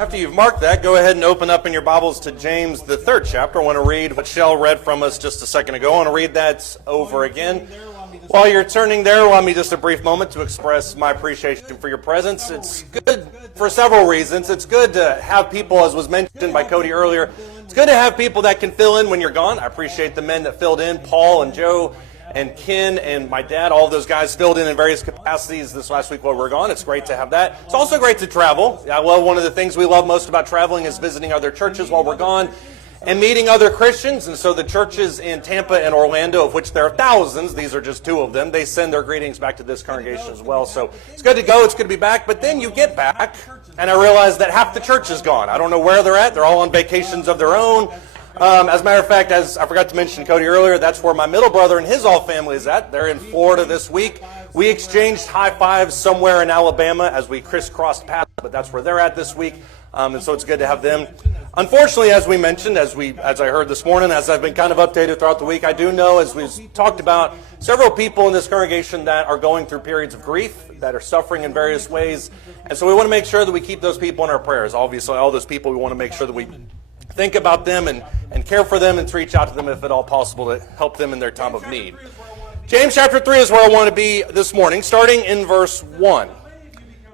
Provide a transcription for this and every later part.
After you've marked that, go ahead and open up in your Bibles to James, the 3rd chapter. I want to read what Shell read from us just a second ago. I want to read that over again. While you're turning there, allow me just a brief moment to express my appreciation for your presence. It's good for several reasons. It's good to have people, as was mentioned by Cody earlier, it's good to have people that can fill in when you're gone. I appreciate the men that filled in, Paul and Joe and Ken and my dad. All of those guys filled in various capacities this last week while we were gone. It's great to have that. It's also great to travel. I love one of the things we love most about traveling is visiting other churches while we're gone and meeting other Christians. And so the churches in Tampa and Orlando, of which there are thousands, these are just two of them, they send their greetings back to this congregation as well. So it's good to go, it's good to be back. But then you get back, and I realize that half the church is gone. I don't know where they're at. They're all on vacations of their own. As a matter of fact, as I forgot to mention Cody earlier, that's where my middle brother and his all family is at. They're in Florida this week. We exchanged high fives somewhere in Alabama as we crisscrossed paths, but that's where they're at this week. And so it's good to have them. Unfortunately, as we mentioned, as I heard this morning, as I've been kind of updated throughout the week, I do know, as we've talked about, several people in this congregation that are going through periods of grief, that are suffering in various ways. And so we want to make sure that we keep those people in our prayers. Obviously, all those people, we want to make sure that we think about them and care for them and to reach out to them if at all possible to help them in their time of need. James chapter 3 is where I want to be this morning, starting in verse 1.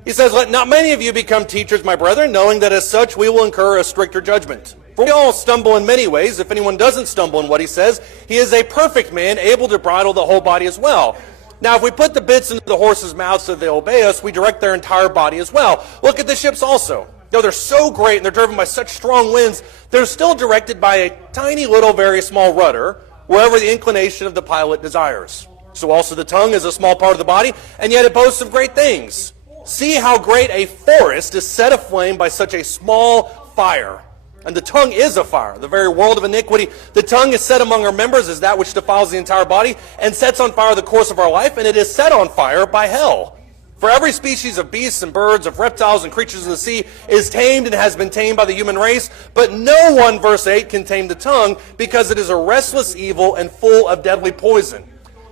He says, "Let not many of you become teachers, my brethren, knowing that as such we will incur a stricter judgment. For we all stumble in many ways. If anyone doesn't stumble in what he says, he is a perfect man, able to bridle the whole body as well. Now, if we put the bits into the horses' mouths so they obey us, we direct their entire body as well. Look at the ships also. Though they're so great and they're driven by such strong winds, they're still directed by a tiny little, very small rudder, wherever the inclination of the pilot desires. So also the tongue is a small part of the body, and yet it boasts of great things. See how great a forest is set aflame by such a small fire. And the tongue is a fire, the very world of iniquity. The tongue is set among our members as that which defiles the entire body and sets on fire the course of our life, and it is set on fire by hell. For every species of beasts and birds, of reptiles and creatures of the sea is tamed and has been tamed by the human race, but no one," verse 8, "can tame the tongue, because it is a restless evil and full of deadly poison."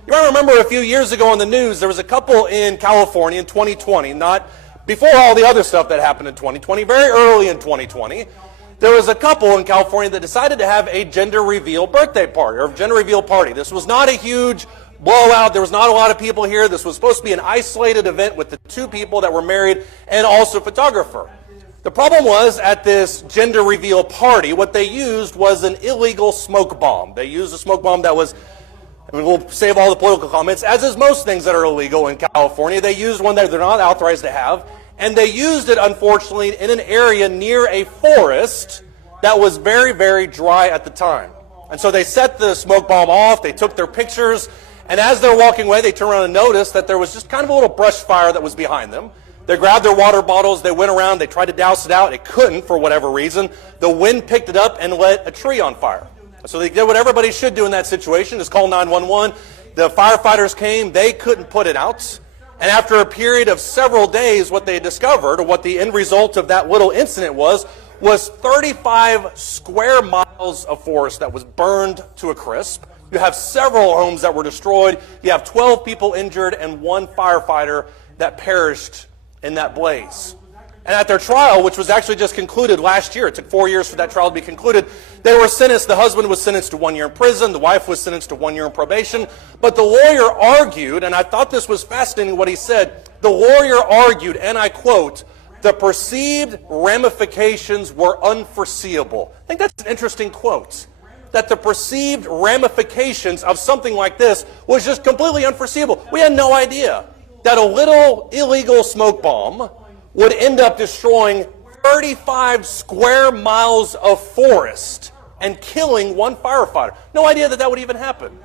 You might remember a few years ago on the news, there was a couple in California in 2020, not before all the other stuff that happened in 2020, very early in 2020. There was a couple in California that decided to have a gender reveal birthday party, or gender reveal party. This was not a huge blowout. There was not a lot of people here. This was supposed to be an isolated event with the two people that were married and also a photographer. The problem was, at this gender reveal party, what they used was an illegal smoke bomb. They used a smoke bomb that was, I mean, we'll save all the political comments, as is most things that are illegal in California. They used one that they're not authorized to have, and they used it, unfortunately, in an area near a forest that was very, very dry at the time. And so they set the smoke bomb off, they took their pictures, and as they're walking away, they turned around and noticed that there was just kind of a little brush fire that was behind them. They grabbed their water bottles, they went around, they tried to douse it out. It couldn't for whatever reason. The wind picked it up and lit a tree on fire. So they did what everybody should do in that situation, is call 911. The firefighters came, they couldn't put it out. And after a period of several days, what they discovered, or what the end result of that little incident was 35 square miles of forest that was burned to a crisp. You have several homes that were destroyed. You have 12 people injured and one firefighter that perished in that blaze. And at their trial, which was actually just concluded last year, it took 4 years for that trial to be concluded, they were sentenced, the husband was sentenced to 1 year in prison, the wife was sentenced to 1 year in probation, but the lawyer argued, and I thought this was fascinating what he said, the lawyer argued, and I quote, "The perceived ramifications were unforeseeable." I think that's an interesting quote. That the perceived ramifications of something like this was just completely unforeseeable. We had no idea that a little illegal smoke bomb would end up destroying 35 square miles of forest and killing one firefighter. No idea that that would even happen.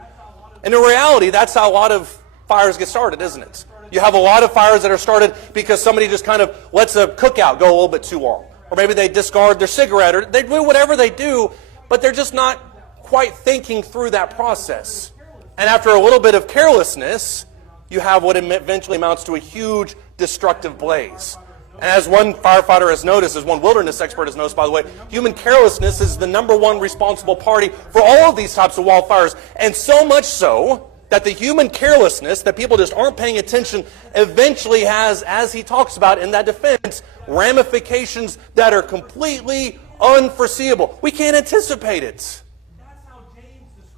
And in reality, that's how a lot of fires get started, isn't it? You have a lot of fires that are started because somebody just kind of lets a cookout go a little bit too long. Or maybe they discard their cigarette, or they do whatever they do, but they're just not quite thinking through that process. And after a little bit of carelessness, you have what eventually amounts to a huge destructive blaze. And as one firefighter has noticed, as one wilderness expert has noticed, by the way, human carelessness is the #1 responsible party for all of these types of wildfires. And so much so That the human carelessness, that people just aren't paying attention, eventually has, as he talks about in that defense, ramifications that are completely unforeseeable. We can't anticipate it.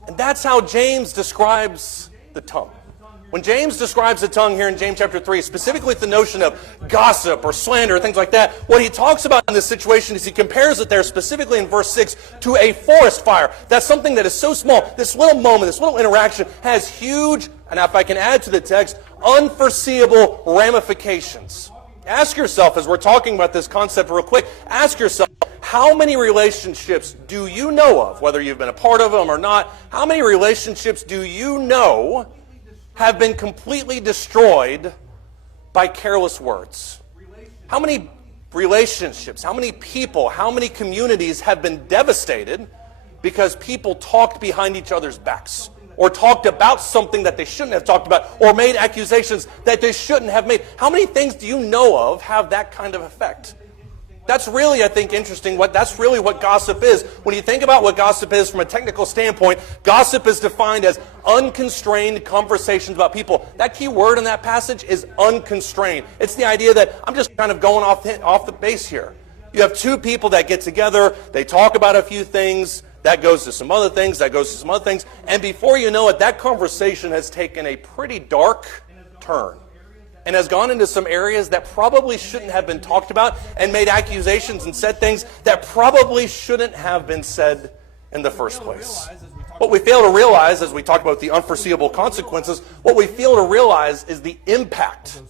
And that's how James describes the tongue. When James describes the tongue here in James chapter 3, specifically the notion of gossip or slander, things like that, what he talks about in this situation is he compares it there specifically in verse 6 to a forest fire. That's something that is so small. This little moment, this little interaction has huge, and if I can add to the text, unforeseeable ramifications. Ask yourself, as we're talking about this concept real quick, ask yourself, how many relationships do you know of, whether you've been a part of them or not, how many relationships do you know have been completely destroyed by careless words? How many relationships, how many people, how many communities have been devastated because people talked behind each other's backs, or talked about something that they shouldn't have talked about, or made accusations that they shouldn't have made? How many things do you know of have that kind of effect? That's really, I think, interesting. That's really what gossip is. When you think about what gossip is from a technical standpoint, gossip is defined as unconstrained conversations about people. That key word in that passage is unconstrained. It's the idea that I'm just kind of going off the base here. You have two people that get together, they talk about a few things, that goes to some other things, that goes to some other things, and before you know it, that conversation has taken a pretty dark turn and has gone into some areas that probably shouldn't have been talked about, and made accusations and said things that probably shouldn't have been said in the first place. What we fail to realize, as we talk about the unforeseeable consequences, what we fail to realize is the impact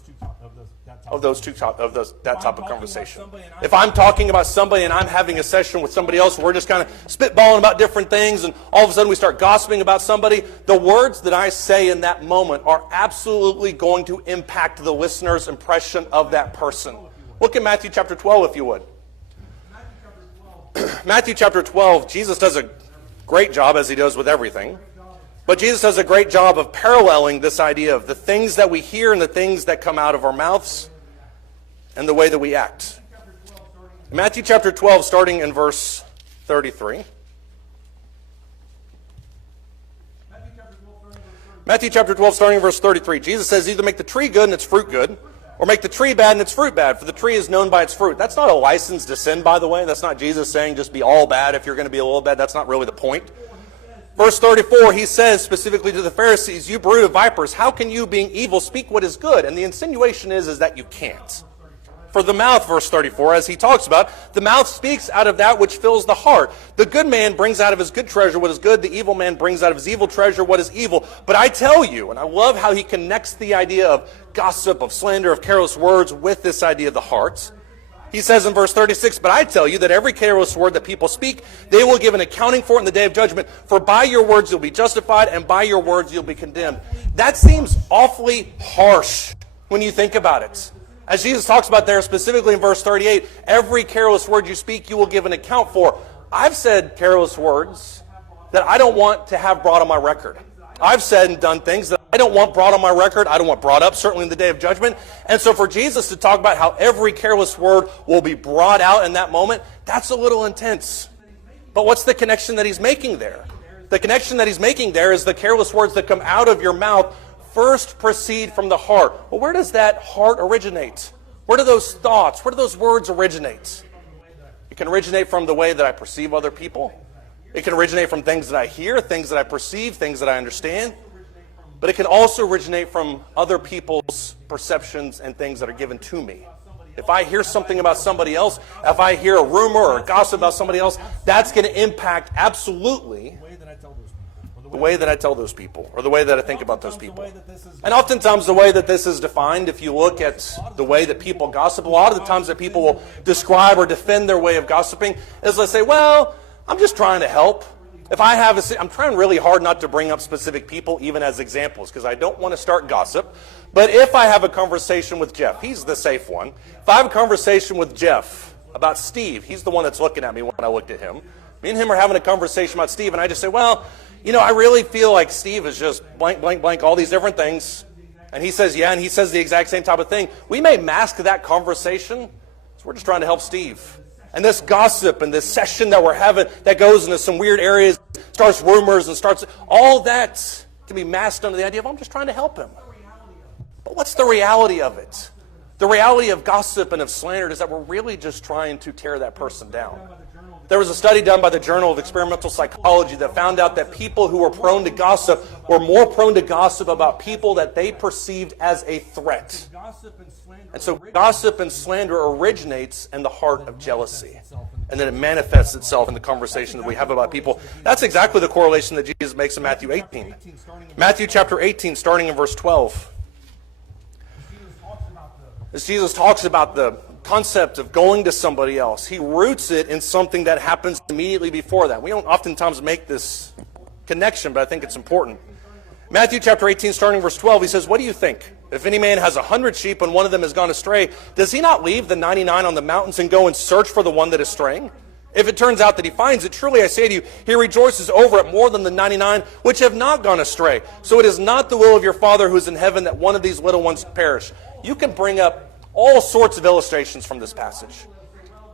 of that type of conversation. If I'm talking about somebody and I'm having a session with somebody else, we're just kind of spitballing about different things, and all of a sudden we start gossiping about somebody, the words that I say in that moment are absolutely going to impact the listener's impression of that person. Look at Matthew chapter 12, if you would. Matthew chapter 12, Jesus does a great job, as he does with everything, but Jesus does a great job of paralleling this idea of the things that we hear and the things that come out of our mouths and the way that we act. Matthew chapter 12, starting in verse 33. Matthew chapter 12, starting in verse 33. Jesus says, either make the tree good and its fruit good, or make the tree bad and its fruit bad, for the tree is known by its fruit. That's not a license to sin, by the way. That's not Jesus saying just be all bad if you're going to be a little bad. That's not really the point. Verse 34, he says specifically to the Pharisees, you brood of vipers, how can you, being evil, speak what is good? And the insinuation is that you can't. For the mouth, verse 34, as he talks about, the mouth speaks out of that which fills the heart. The good man brings out of his good treasure what is good. The evil man brings out of his evil treasure what is evil. But I tell you, and I love how he connects the idea of gossip, of slander, of careless words with this idea of the heart. He says in verse 36, but I tell you that every careless word that people speak, they will give an accounting for it in the day of judgment. For by your words you'll be justified, and by your words you'll be condemned. That seems awfully harsh when you think about it. As Jesus talks about there specifically in verse 38, every careless word you speak, you will give an account for. I've said careless words that I don't want to have brought on my record. I've said and done things that I don't want brought on my record. I don't want brought up, certainly in the day of judgment. And so for Jesus to talk about how every careless word will be brought out in that moment, that's a little intense. But what's the connection that he's making there? The connection that he's making there is the careless words that come out of your mouth first proceed from the heart. Well, where does that heart originate? Where do those thoughts, where do those words originate? It can originate from the way that I perceive other people. It can originate from things that I hear, things that I perceive, things that I understand. But it can also originate from other people's perceptions and things that are given to me. If I hear something about somebody else, if I hear a rumor or a gossip about somebody else, that's going to impact absolutely the way that I tell those people, or the way that I think about those people. And oftentimes the way that this is defined, if you look at the way that people gossip, a lot of the times that people will describe or defend their way of gossiping is they say, well, I'm just trying to help. If I have I'm trying really hard not to bring up specific people even as examples because I don't want to start gossip. But if I have a conversation with Jeff, he's the safe one. If I have a conversation with Jeff about Steve, he's the one that's looking at me when I looked at him. Me and him are having a conversation about Steve, and I just say, well, you know, I really feel like Steve is just blank, blank, blank, all these different things. And he says, yeah, and he says the exact same type of thing. We may mask that conversation, so we're just trying to help Steve. And this gossip and this session that we're having that goes into some weird areas, starts rumors and starts, all that can be masked under the idea of, I'm just trying to help him. But what's the reality of it? The reality of gossip and of slander is that we're really just trying to tear that person down. There was a study done by the Journal of Experimental Psychology that found out that people who were prone to gossip were more prone to gossip about people that they perceived as a threat. And so gossip and slander originates in the heart of jealousy. And then it manifests itself in the conversation that we have about people. That's exactly the correlation that Jesus makes in Matthew 18. Matthew chapter 18, starting in verse 12. As Jesus talks about the concept of going to somebody else, he roots it in something that happens immediately before that. We don't oftentimes make this connection, but I think it's important. Matthew chapter 18, starting verse 12, he says, what do you think? If any man has 100 sheep and one of them has gone astray, does he not leave the 99 on the mountains and go and search for the one that is straying? If it turns out that he finds it, truly I say to you, he rejoices over it more than the 99 which have not gone astray. So it is not the will of your Father who is in heaven that one of these little ones perish. You can bring up all sorts of illustrations from this passage.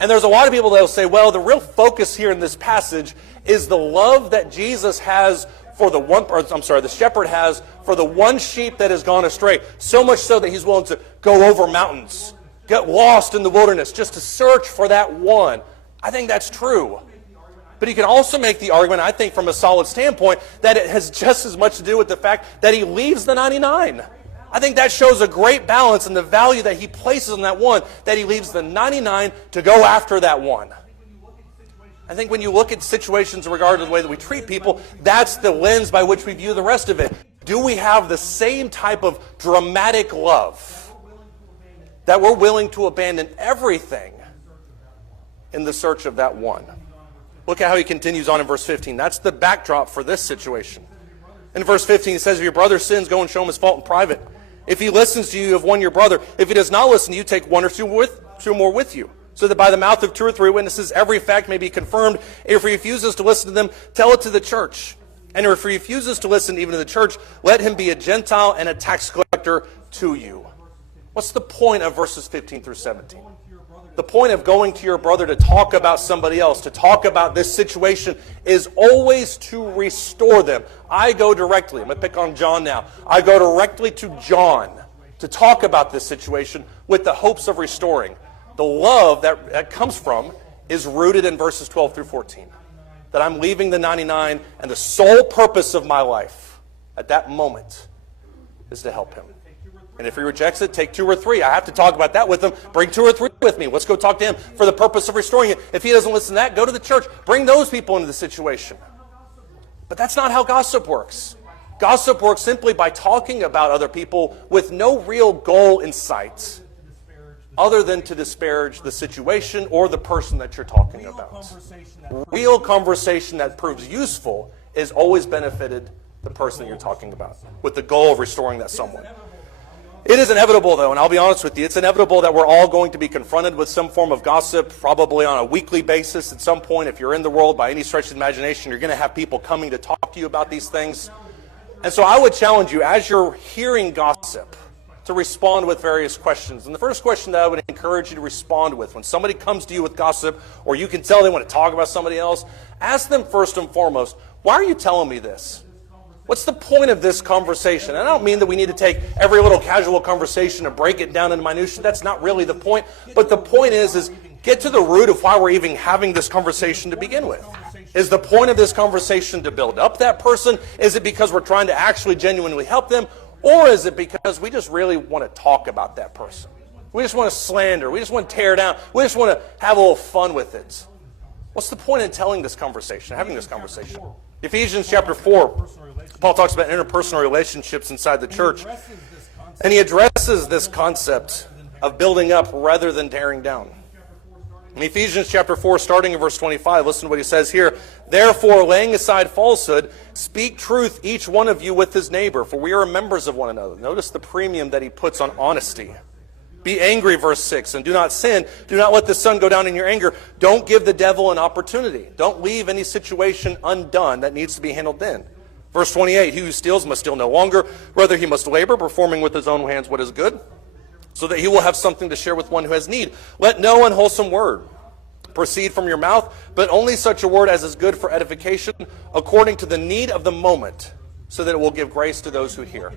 And there's a lot of people that will say, well, the real focus here in this passage is the love that Jesus has for the shepherd has for the one sheep that has gone astray. So much so that he's willing to go over mountains, get lost in the wilderness just to search for that one. I think that's true. But you can also make the argument, I think from a solid standpoint, that it has just as much to do with the fact that he leaves the 99. I think that shows a great balance in the value that he places on that one, that he leaves the 99 to go after that one. I think when you look at situations in regard to the way that we treat people, that's the lens by which we view the rest of it. Do we have the same type of dramatic love that we're willing to abandon everything in the search of that one? Look at how he continues on in verse 15. That's the backdrop for this situation. In verse 15, he says, if your brother sins, go and show him his fault in private. If he listens to you, you have won your brother. If he does not listen to you, take one or two more with you, so that by the mouth of 2 or 3 witnesses every fact may be confirmed. If he refuses to listen to them, tell it to the church. And if he refuses to listen even to the church, let him be a Gentile and a tax collector to you. What's the point of verses 15 through 17? The point of going to your brother to talk about somebody else, to talk about this situation, is always to restore them. I go directly, I'm going to pick on John now. I go directly to John to talk about this situation with the hopes of restoring. The love that comes from is rooted in verses 12 through 14. That I'm leaving the 99, and the sole purpose of my life at that moment is to help him. And if he rejects it, take 2 or 3. I have to talk about that with him. Bring 2 or 3 with me. Let's go talk to him for the purpose of restoring it. If he doesn't listen to that, go to the church. Bring those people into the situation. But that's not how gossip works. Gossip works simply by talking about other people with no real goal in sight other than to disparage the situation or the person that you're talking about. Real conversation that proves useful is always benefited the person that you're talking about with the goal of restoring that someone. It is inevitable, though, and I'll be honest with you, it's inevitable that we're all going to be confronted with some form of gossip, probably on a weekly basis at some point. If you're in the world by any stretch of the imagination, you're going to have people coming to talk to you about these things. And so I would challenge you, as you're hearing gossip, to respond with various questions. And the first question that I would encourage you to respond with, when somebody comes to you with gossip, or you can tell they want to talk about somebody else, ask them first and foremost, why are you telling me this? What's the point of this conversation? And I don't mean that we need to take every little casual conversation and break it down into minutiae. That's not really the point. But the point is get to the root of why we're even having this conversation to begin with. Is the point of this conversation to build up that person? Is it because we're trying to actually genuinely help them? Or is it because we just really want to talk about that person? We just want to slander. We just want to tear down. We just want to have a little fun with it. What's the point in telling this conversation, having this conversation? Ephesians chapter 4, Paul talks about interpersonal relationships inside the church. And he addresses this concept of building up rather than tearing down. In Ephesians chapter 4, starting in verse 25, listen to what he says here. Therefore, laying aside falsehood, speak truth each one of you with his neighbor, for we are members of one another. Notice the premium that he puts on honesty. Be angry, verse 6, and do not sin. Do not let the sun go down in your anger. Don't give the devil an opportunity. Don't leave any situation undone that needs to be handled then. Verse 28, he who steals must steal no longer. Rather, he must labor, performing with his own hands what is good, so that he will have something to share with one who has need. Let no unwholesome word proceed from your mouth, but only such a word as is good for edification, according to the need of the moment, so that it will give grace to those who hear.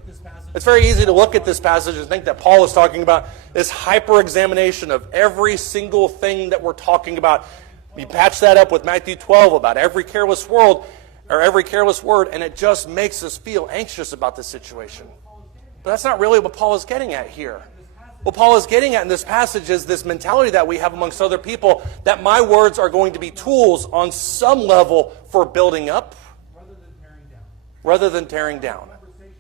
It's very easy to look at this passage and think that Paul is talking about this hyper-examination of every single thing that we're talking about. You patch that up with Matthew 12 about every careless word, and it just makes us feel anxious about the situation. But that's not really what Paul is getting at here. What Paul is getting at in this passage is this mentality that we have amongst other people, that my words are going to be tools on some level for building up rather than tearing down.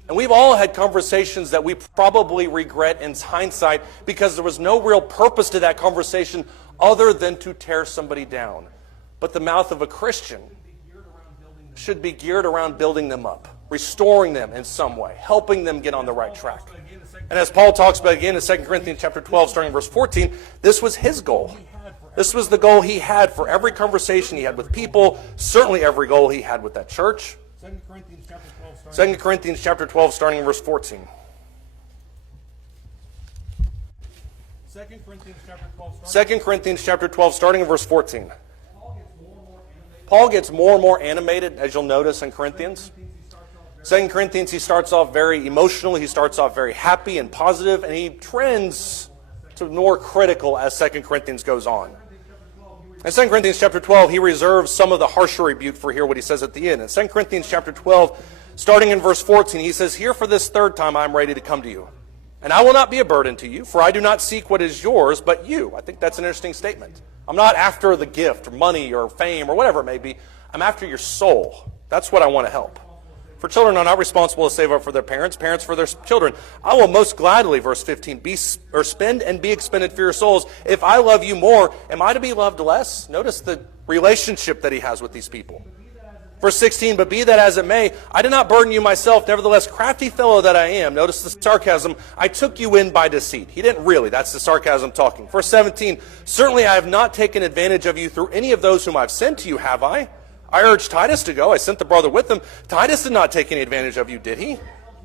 And we've all had conversations that we probably regret in hindsight because there was no real purpose to that conversation other than to tear somebody down. But the mouth of a Christian should be geared around building them up, restoring them in some way, helping them get on the right track. And as Paul talks about again in 2 Corinthians chapter 12, starting in verse 14, this was his goal. This was the goal he had for every conversation he had with people, certainly every goal he had with that church. 2 Corinthians chapter 12, starting in verse 14. 2 Corinthians chapter 12, starting in verse 14. Paul gets more and more animated, as you'll notice in Corinthians. 2 Corinthians, he starts off very emotional, he starts off very happy and positive, and he trends to more critical as 2 Corinthians goes on. In 2 Corinthians chapter 12, he reserves some of the harsher rebuke for here what he says at the end. In 2 Corinthians chapter 12, starting in verse 14, he says, "Here for this third time I am ready to come to you. And I will not be a burden to you, for I do not seek what is yours, but you." I think that's an interesting statement. I'm not after the gift or money or fame or whatever it may be. I'm after your soul. That's what I want to help. For children are not responsible to save up for their parents, parents for their children. I will most gladly, verse 15, spend and be expended for your souls. If I love you more, am I to be loved less? Notice the relationship that he has with these people. Verse 16, "But be that as it may, I did not burden you myself, nevertheless, crafty fellow that I am." Notice the sarcasm. "I took you in by deceit." He didn't really. That's the sarcasm talking. Verse 17, "Certainly I have not taken advantage of you through any of those whom I've sent to you, have I? I urged Titus to go. I sent the brother with him. Titus did not take any advantage of you, did he?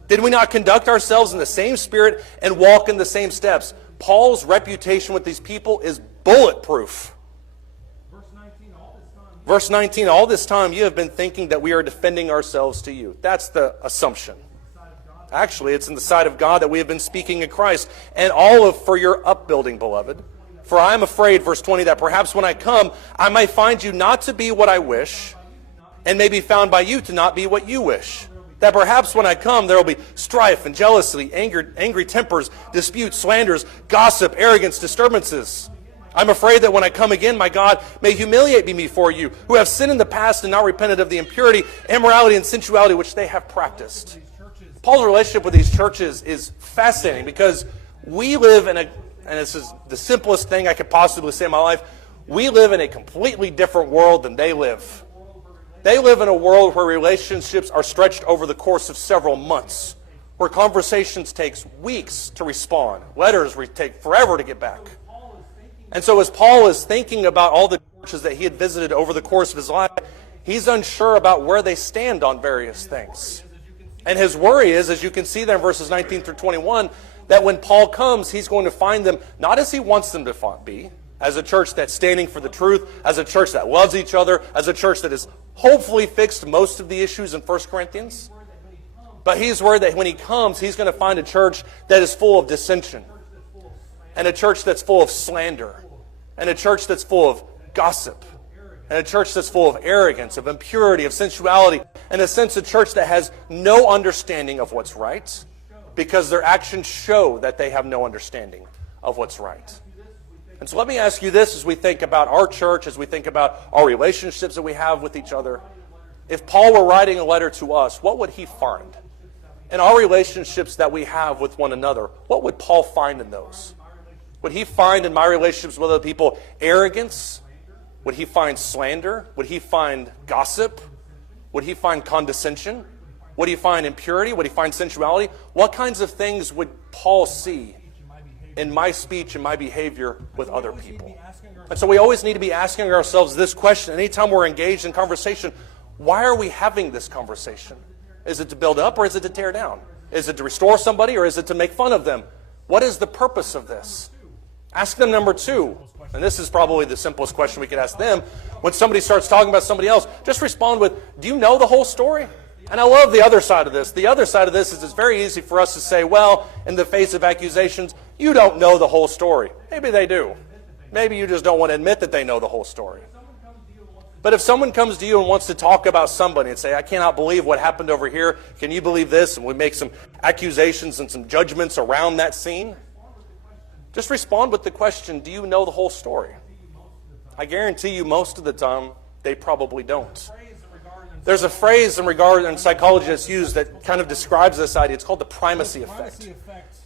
Did we not conduct ourselves in the same spirit and walk in the same steps?" Paul's reputation with these people is bulletproof. Verse 19, "All this time you have been thinking that we are defending ourselves to you." That's the assumption. Actually, it's in the sight of God that we have been speaking in Christ, and all for your upbuilding, beloved. "For I am afraid," verse 20, "that perhaps when I come, I may find you not to be what I wish, and may be found by you to not be what you wish. That perhaps when I come, there will be strife and jealousy, angry tempers, disputes, slanders, gossip, arrogance, disturbances. I'm afraid that when I come again, my God may humiliate me before you, who have sinned in the past and not repented of the impurity, immorality, and sensuality which they have practiced." Paul's relationship with these churches is fascinating because we live in and this is the simplest thing I could possibly say in my life, we live in a completely different world than they live. They live in a world where relationships are stretched over the course of several months, where conversations take weeks to respond, letters take forever to get back. And so as Paul is thinking about all the churches that he had visited over the course of his life, he's unsure about where they stand on various things. And his worry is, as you can see there in verses 19 through 21, that when Paul comes, he's going to find them not as he wants them to be, as a church that's standing for the truth, as a church that loves each other, as a church that has hopefully fixed most of the issues in 1 Corinthians. But he's worried that when he comes, he's going to find a church that is full of dissension, and a church that's full of slander, and a church that's full of gossip, and a church that's full of arrogance, of impurity, of sensuality, and a sense of church that has no understanding of what's right, because their actions show that they have no understanding of what's right. And so let me ask you this as we think about our church, as we think about our relationships that we have with each other. If Paul were writing a letter to us, what would he find? In our relationships that we have with one another, what would Paul find in those? Would he find in my relationships with other people arrogance? Would he find slander? Would he find gossip? Would he find condescension? Would he find impurity? Would he find sensuality? What kinds of things would Paul see in my speech and my behavior with other people? And so we always need to be asking ourselves this question. Anytime we're engaged in conversation, why are we having this conversation? Is it to build up or is it to tear down? Is it to restore somebody or is it to make fun of them? What is the purpose of this? Ask them number two, and this is probably the simplest question we could ask them. When somebody starts talking about somebody else, just respond with, do you know the whole story? And I love the other side of this. The other side of this is it's very easy for us to say, well, in the face of accusations, you don't know the whole story. Maybe they do. Maybe you just don't want to admit that they know the whole story. But if someone comes to you and wants to talk about somebody and say, I cannot believe what happened over here, can you believe this? And we make some accusations and some judgments around that scene, just respond with the question, do you know the whole story? I guarantee you most of the time, they probably don't. There's a phrase in psychology that's used that kind of describes this idea. It's called the primacy effect.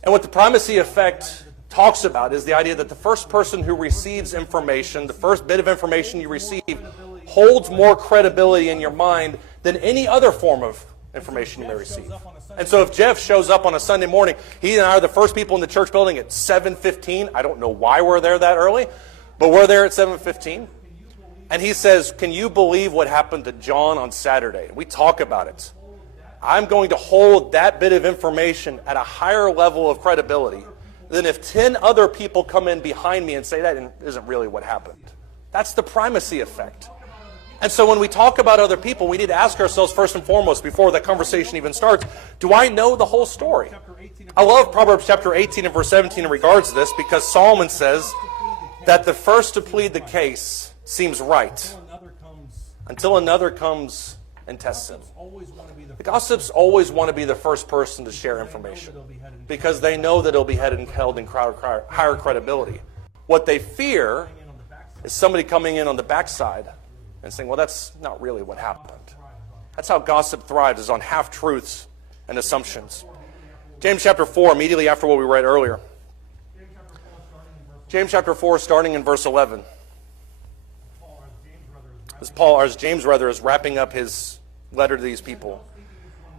And what the primacy effect talks about is the idea that the first person who receives information, the first bit of information you receive, holds more credibility in your mind than any other form of information you may receive. And so if Jeff shows up on a Sunday morning, he and I are the first people in the church building at 7:15. I don't know why we're there that early, but we're there at 7:15. And he says, can you believe what happened to John on Saturday? We talk about it. I'm going to hold that bit of information at a higher level of credibility than if 10 other people come in behind me and say that isn't really what happened. That's the primacy effect. And so when we talk about other people, we need to ask ourselves first and foremost, before the conversation even starts, do I know the whole story? I love Proverbs chapter 18 and verse 17 in regards to this, because Solomon says that the first to plead the case seems right until another comes and tests him. The gossips always want to be the first person to share information because they know that it'll be held in higher credibility. What they fear is somebody coming in on the backside and saying, well, that's not really what happened. That's how gossip thrives, is on half-truths and assumptions. James chapter 4, immediately after what we read earlier. James chapter 4, starting in verse 11. As James is wrapping up his letter to these people.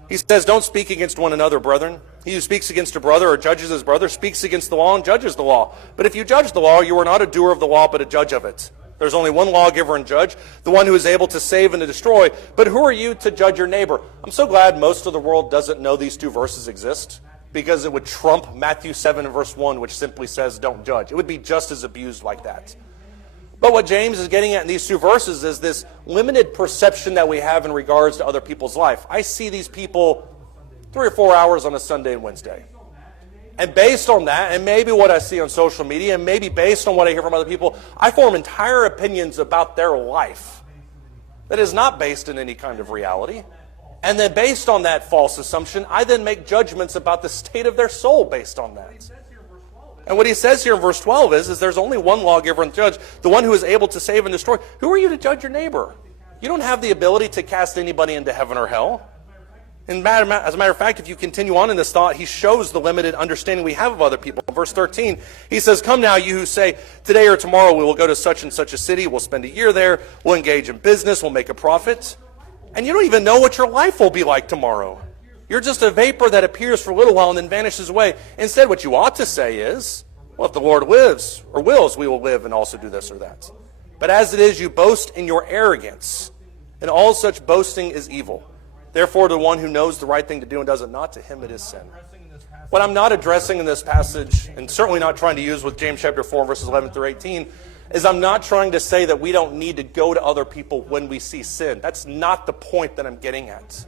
He says, don't speak against one another, brethren. He who speaks against a brother or judges his brother speaks against the law and judges the law. But if you judge the law, you are not a doer of the law, but a judge of it. There's only one lawgiver and judge, the one who is able to save and to destroy. But who are you to judge your neighbor? I'm so glad most of the world doesn't know these two verses exist, because it would trump Matthew 7 and verse 1, which simply says, don't judge. It would be just as abused like that. But what James is getting at in these two verses is this limited perception that we have in regards to other people's life. I see these people 3 or 4 hours on a Sunday and Wednesday. And based on that, and maybe what I see on social media, and maybe based on what I hear from other people, I form entire opinions about their life that is not based in any kind of reality. And then based on that false assumption, I then make judgments about the state of their soul based on that. And what he says here in verse 12 is there's only one lawgiver and judge, the one who is able to save and destroy. Who are you to judge your neighbor? You don't have the ability to cast anybody into heaven or hell. And as a matter of fact, if you continue on in this thought, he shows the limited understanding we have of other people. In verse 13, he says, come now, you who say, today or tomorrow we will go to such and such a city, we'll spend a year there, we'll engage in business, we'll make a profit. And you don't even know what your life will be like tomorrow. You're just a vapor that appears for a little while and then vanishes away. Instead, what you ought to say is, well, if the Lord lives or wills, we will live and also do this or that. But as it is, you boast in your arrogance, and all such boasting is evil. Therefore, to the one who knows the right thing to do and does it not, to him it is sin. What I'm not addressing in this passage, and certainly not trying to use with James chapter 4, verses 11 through 18, is I'm not trying to say that we don't need to go to other people when we see sin. That's not the point that I'm getting at.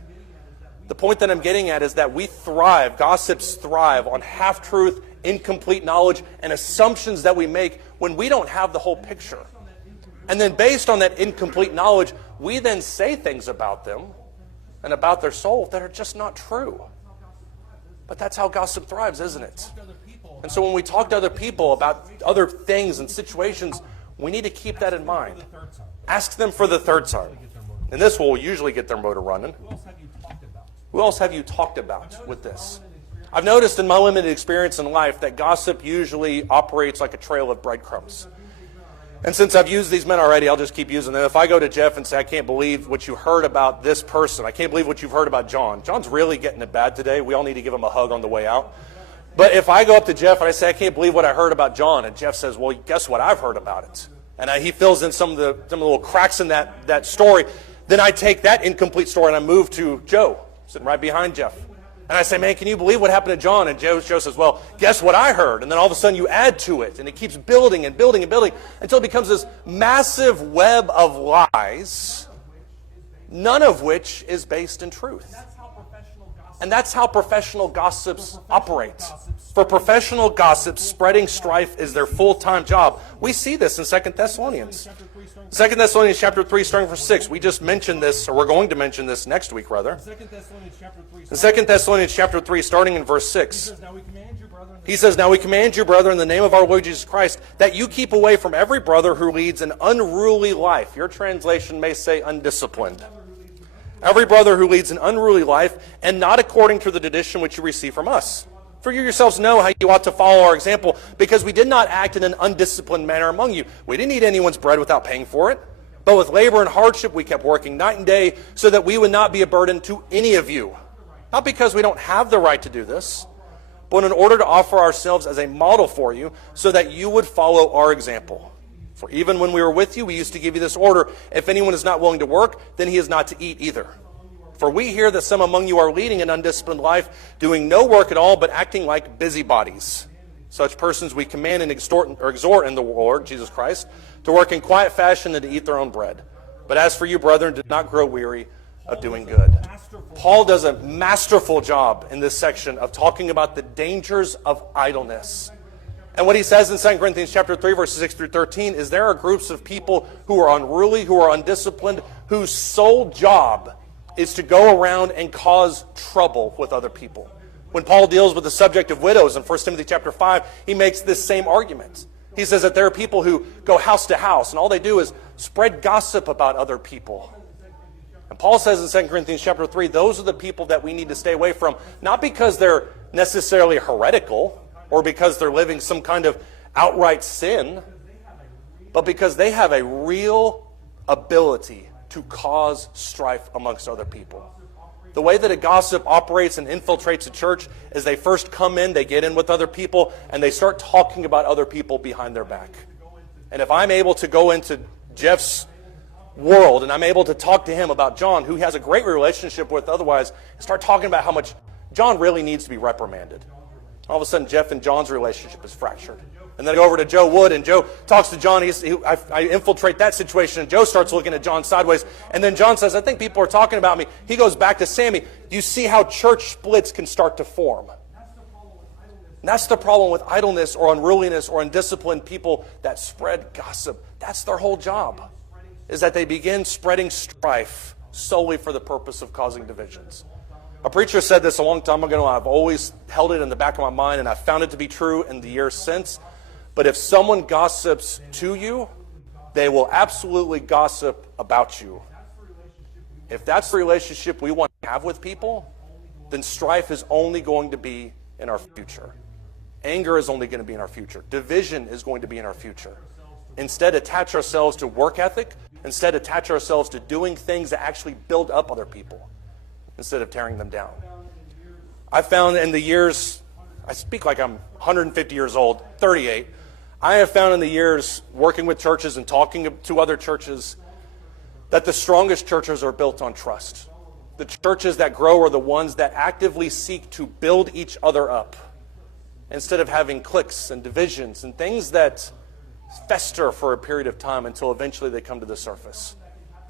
The point that I'm getting at is that we thrive, gossips thrive on half-truth, incomplete knowledge, and assumptions that we make when we don't have the whole picture. And then based on that incomplete knowledge, we then say things about them and about their soul that are just not true. But that's how gossip thrives, isn't it? And so when we talk to other people about other things and situations, we need to keep that in mind. Ask them for the third time. And this will usually get their motor running. Who else have you talked about with this? I've noticed in my limited experience in life that gossip usually operates like a trail of breadcrumbs. And since I've used these men already, I'll just keep using them. If I go to Jeff and say, I can't believe what you heard about this person. I can't believe what you've heard about John. John's really getting it bad today. We all need to give him a hug on the way out. But if I go up to Jeff and I say, I can't believe what I heard about John, and Jeff says, well, guess what? I've heard about it. And he fills in some of the little cracks in that story. Then I take that incomplete story and I move to Joe, sitting right behind Jeff. And I say, man, can you believe what happened to John? And Joe says, well, guess what I heard? And then all of a sudden you add to it, and it keeps building and building and building until it becomes this massive web of lies none of which is based in truth. And that's how professional gossips operate. For professional gossips, spreading strife is their full-time job. We see this in 2 Thessalonians. 2 Thessalonians chapter 3, starting verse 6. We just mentioned this, or we're going to mention this next week, rather. In 2 Thessalonians chapter 3, starting in verse 6. He says, "Now we command you, brother, in the name of our Lord Jesus Christ, that you keep away from every brother who leads an unruly life." Your translation may say undisciplined. Every brother who leads an unruly life, and not according to the tradition which you receive from us. For you yourselves know how you ought to follow our example, because we did not act in an undisciplined manner among you. We didn't eat anyone's bread without paying for it. But with labor and hardship we kept working night and day, so that we would not be a burden to any of you. Not because we don't have the right to do this, but in order to offer ourselves as a model for you, so that you would follow our example. For even when we were with you, we used to give you this order: if anyone is not willing to work, then he is not to eat either. For we hear that some among you are leading an undisciplined life, doing no work at all, but acting like busybodies. Such persons we command and exhort in the Lord Jesus Christ to work in quiet fashion and to eat their own bread. But as for you, brethren, do not grow weary of doing good. Paul does a masterful job in this section of talking about the dangers of idleness. And what he says in 2 Corinthians chapter 3, verses 6 through 13, is there are groups of people who are unruly, who are undisciplined, whose sole job is to go around and cause trouble with other people. When Paul deals with the subject of widows in 1 Timothy chapter 5, he makes this same argument. He says that there are people who go house to house, and all they do is spread gossip about other people. And Paul says in 2 Corinthians chapter 3, those are the people that we need to stay away from, not because they're necessarily heretical, or because they're living some kind of outright sin, but because they have a real ability to cause strife amongst other people. The way that a gossip operates and infiltrates a church is they first come in, they get in with other people, and they start talking about other people behind their back. And if I'm able to go into Jeff's world and I'm able to talk to him about John, who he has a great relationship with otherwise, and start talking about how much John really needs to be reprimanded, all of a sudden Jeff and John's relationship is fractured. And then I go over to Joe Wood, and Joe talks to John. I infiltrate that situation, and Joe starts looking at John sideways. And then John says, "I think people are talking about me." He goes back to Sammy. Do you see how church splits can start to form? And that's the problem with idleness or unruliness or undisciplined people that spread gossip. That's their whole job, is that they begin spreading strife solely for the purpose of causing divisions. A preacher said this a long time ago, and I've always held it in the back of my mind, and I've found it to be true in the years since. But if someone gossips to you, they will absolutely gossip about you. If that's the relationship we want to have with people, then strife is only going to be in our future. Anger is only going to be in our future. Division is going to be in our future. Instead, attach ourselves to work ethic. Instead, attach ourselves to doing things that actually build up other people instead of tearing them down. I found in the years, I speak like I'm 150 years old, 38. I have found in the years working with churches and talking to other churches that the strongest churches are built on trust. The churches that grow are the ones that actively seek to build each other up instead of having cliques and divisions and things that fester for a period of time until eventually they come to the surface.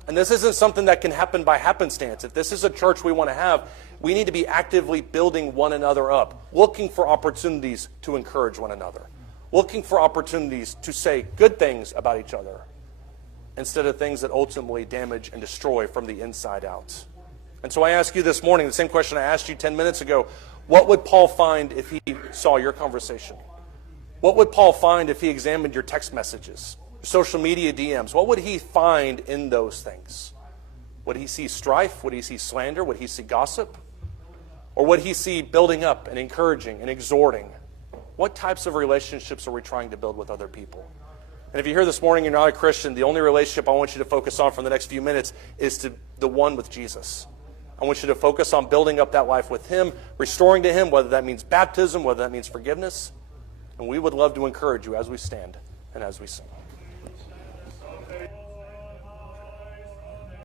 And this isn't something that can happen by happenstance. If this is a church we want to have, we need to be actively building one another up, looking for opportunities to encourage one another, looking for opportunities to say good things about each other instead of things that ultimately damage and destroy from the inside out. And so I ask you this morning, the same question I asked you 10 minutes ago, what would Paul find if he saw your conversation? What would Paul find if he examined your text messages, your social media DMs? What would he find in those things? Would he see strife? Would he see slander? Would he see gossip? Or would he see building up and encouraging and exhorting? What types of relationships are we trying to build with other people? And if you're here this morning and you're not a Christian, the only relationship I want you to focus on for the next few minutes is to the one with Jesus. I want you to focus on building up that life with Him, restoring to Him, whether that means baptism, whether that means forgiveness. And we would love to encourage you as we stand and as we sing.